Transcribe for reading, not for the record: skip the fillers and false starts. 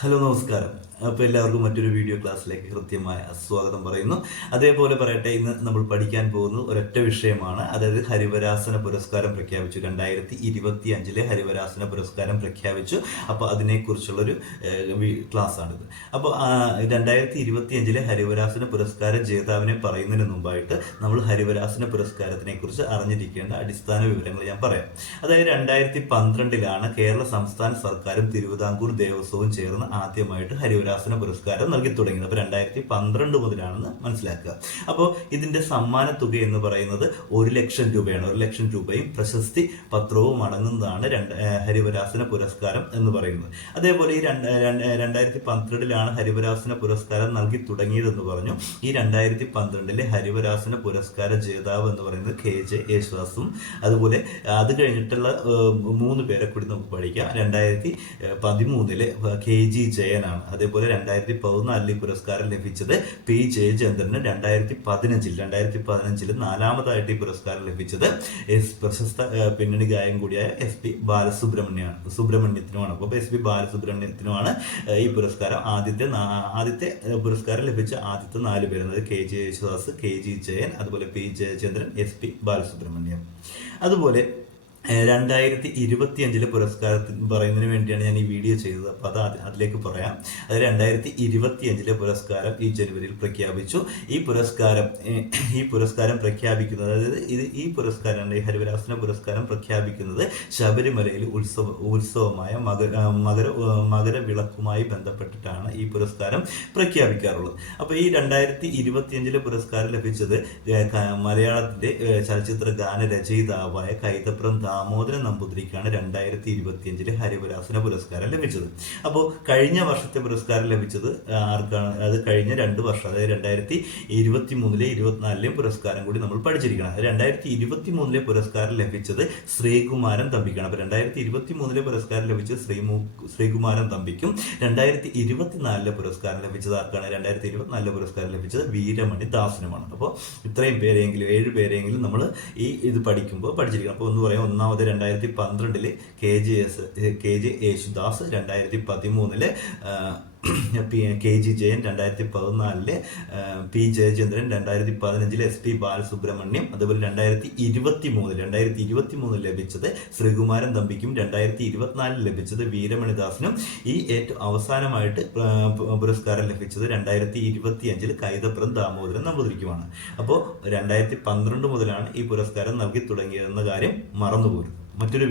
Hello നമസ്കാരം. അപ്പോൾ എല്ലാവർക്കും മറ്റൊരു വീഡിയോ ക്ലാസ്സിലേക്ക് കൃത്യമായ സ്വാഗതം പറയുന്നു. അതേപോലെ പറയട്ടെ, ഇന്ന് നമ്മൾ പഠിക്കാൻ പോകുന്നത് ഒരൊറ്റ വിഷയമാണ്. അതായത് ഹരിവരാസന പുരസ്കാരം പ്രഖ്യാപിച്ചു. 2025 ഹരിവരാസന പുരസ്കാരം പ്രഖ്യാപിച്ചു. അപ്പോൾ അതിനെക്കുറിച്ചുള്ളൊരു ക്ലാസ്സാണിത്. അപ്പോൾ 2025 ഹരിവരാസന പുരസ്കാര ജേതാവിനെ പറയുന്നതിന് മുമ്പായിട്ട് നമ്മൾ ഹരിവരാസന പുരസ്കാരത്തിനെ കുറിച്ച് അറിഞ്ഞിരിക്കേണ്ട അടിസ്ഥാന വിവരങ്ങൾ ഞാൻ പറയാം. അതായത് 2012 കേരള സംസ്ഥാന സർക്കാരും തിരുവിതാംകൂർ ദേവസ്വവും ചേർന്ന് ആദ്യമായിട്ട് ഹരിവരാസന പുരസ്കാരം നൽകി തുടങ്ങിയത്. അപ്പോൾ 2012 മുതലാണെന്ന് മനസ്സിലാക്കുക. അപ്പോൾ ഇതിന്റെ സമ്മാന തുക എന്ന് പറയുന്നത് 1 ലക്ഷം രൂപയാണ്. 1 ലക്ഷം രൂപയും പ്രശസ്തി പത്രവും അടങ്ങുന്നതാണ് ഹരിവരാസന പുരസ്കാരം എന്ന് പറയുന്നത്. അതേപോലെ ഈ 2012 ഹരിവരാസന പുരസ്കാരം നൽകി തുടങ്ങിയതെന്ന് പറഞ്ഞു. ഈ 2012 ഹരിവരാസന പുരസ്കാര ജേതാവ് എന്ന് പറയുന്നത് KJ യേശുദാസും, അതുപോലെ അത് കഴിഞ്ഞിട്ടുള്ള 3 പേരെ കൂടി നമുക്ക് പഠിക്കാം. 2013 KG ജയനാണ്. അതേപോലെ 2014 പുരസ്കാരം ലഭിച്ചത് P ജയചന്ദ്രന്. 2015 നാലാമതായിട്ട് ഈ പുരസ്കാരം ലഭിച്ചത് പ്രശസ്ത പിന്നണി ഗായകൻ കൂടിയായ SP ബാലസുബ്രഹ്മണ്യത്തിനുമാണ്. അപ്പോൾ SP ബാലസുബ്രഹ്മണ്യത്തിനുമാണ് ഈ പുരസ്കാരം. ആദ്യത്തെ പുരസ്കാരം ലഭിച്ച ആദ്യത്തെ 4 പേര്, അതായത് KJ യേശുദാസ്, KG ജയൻ, അതുപോലെ P ജയചന്ദ്രൻ, SP ബാലസുബ്രഹ്മണ്യം. അതുപോലെ 2025 പുരസ്കാരത്തിന് പറയുന്നതിന് വേണ്ടിയാണ് ഞാൻ ഈ വീഡിയോ ചെയ്തത്. അപ്പോൾ അതിലേക്ക് പറയാം. അത് 2025 പുരസ്കാരം ഈ ജനുവരിയിൽ പ്രഖ്യാപിച്ചു. ഈ പുരസ്കാരം പ്രഖ്യാപിക്കുന്നത്, അതായത് ഈ പുരസ്കാരം, ഈ ഹരിവരാസന പുരസ്കാരം പ്രഖ്യാപിക്കുന്നത് ശബരിമലയിൽ ഉത്സവമായ മകരവിളക്കുമായി ബന്ധപ്പെട്ടിട്ടാണ് ഈ പുരസ്കാരം പ്രഖ്യാപിക്കാറുള്ളത്. അപ്പോൾ ഈ 2025 പുരസ്കാരം ലഭിച്ചത് മലയാളത്തിന്റെ ചലച്ചിത്ര ഗാന രചയിതാവായ കൈതപ്രം ദാമോദരൻ നമ്പൂതിരിക്കാണ് 2025 ഹരിവരാസന പുരസ്കാരം ലഭിച്ചത്. അപ്പോൾ കഴിഞ്ഞ വർഷത്തെ പുരസ്കാരം ലഭിച്ചത് ആർക്കാണ്? അത് കഴിഞ്ഞ 2 വർഷം, അതായത് 2023 24 പുരസ്കാരം കൂടി നമ്മൾ പഠിച്ചിരിക്കണം. 2023 പുരസ്കാരം ലഭിച്ചത് ശ്രീകുമാരൻ തമ്പിക്കാണ്. അപ്പോൾ 2023 പുരസ്കാരം ലഭിച്ചത് ശ്രീകുമാരൻ തമ്പിക്കും. 2024 പുരസ്കാരം ലഭിച്ചത് ആർക്കാണ്? 2024 പുരസ്കാരം ലഭിച്ചത് വീരമണി ദാസിനുമാണ്. അപ്പോൾ ഇത്രയും പേരെങ്കിലും 7 പേരെങ്കിലും നമ്മൾ ഇത് പഠിക്കുമ്പോൾ പഠിച്ചിരിക്കണം. അപ്പോൾ ഒന്ന് പറയാം. ഒന്നാമത് 2012 KJ Yesudas, 2013 KG Jayan, 2014 P Jayachandran, 2015 SP Balasubrahmanyam, അതുപോലെ 2023 ലഭിച്ചത് ശ്രീകുമാരൻ തമ്പിക്കും, 2024 ലഭിച്ചത് വീരമണിദാസിനും, ഈ ഏറ്റവും അവസാനമായിട്ട് പുരസ്കാരം ലഭിച്ചത് 2025 കൈതപ്രം ദാമോദരൻ നമ്പൂതിരിക്കുമാണ്. അപ്പോൾ 2012 മുതലാണ് ഈ പുരസ്കാരം നൽകി തുടങ്ങിയതെന്ന കാര്യം മറന്നുപോരും. മറ്റൊരു